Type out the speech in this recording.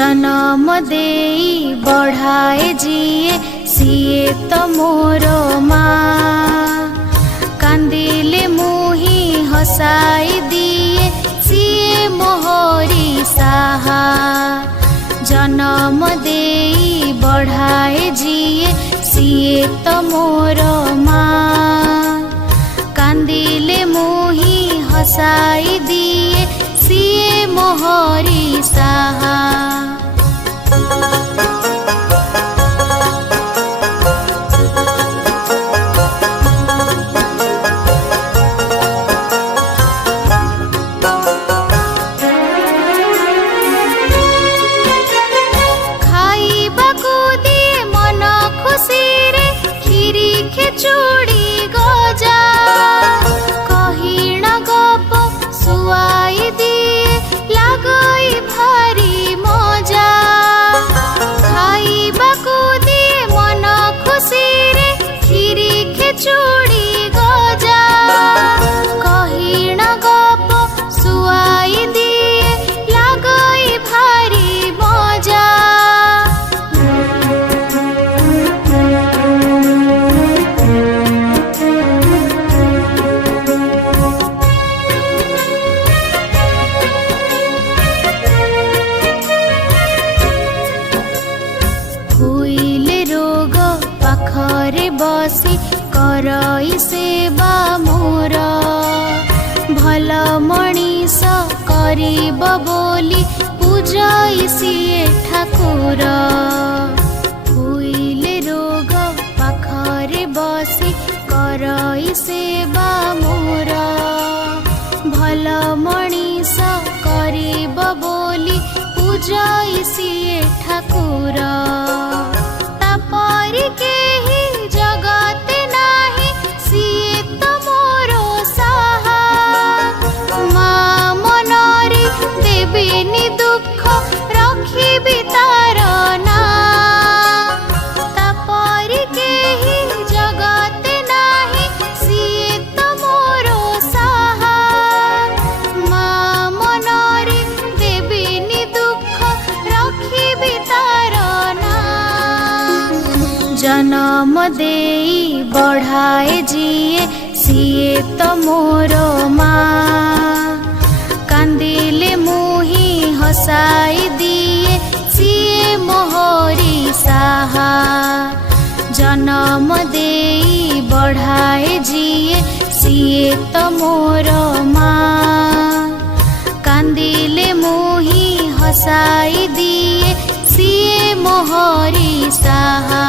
जन्म देई बढ़ाए जिए सिए तो मोर माँ। कांदिले मुही हसाई दिए सिए मोहरी साहा। जन्म देई बढ़ाए जिए सिए तो मोर माँ। कांदिले मुही हसाई दिए सिए मोहरी साहा। खाइबाकु दिए मन खुशी रे खीरी खेचुड़ी गजा। कहिण गप सुआई दिए लागई भारी मजा। खाइबाकु दिए मन खुशी रे खीरी खेचुड़ी गजा। कहिण गप सुआई दिए लागई भारी मजा। हुइले रोग पाखरे बसी करई सेवा मोर। भल मणिष करिब बोली पूजई सिए ठाकुर। हुइले रोग पाखरे बसी करई सेवा मोर। भल मणिष करिब बोली पूजई सिए ठाकुर। तापरि केही जगते नाही सिए तो मोर साहा। माँ मनरी देबिनी दुख रखिबी तार ना। तापरि केही जगते नाही सिए तो मोर साहा। माँ मनरी देबिनी दुख रखिबी तार ना। जन्म देई बढ़ाए जिए सिए तो मोर माँ। कांदिले मुही हसाई दिए सिए मोहरी साहा। जन्म देई बढ़ाए जिए सिए तो मोर माँ। कांदिले मुही हसाई दिए सिए मोहरी साहा।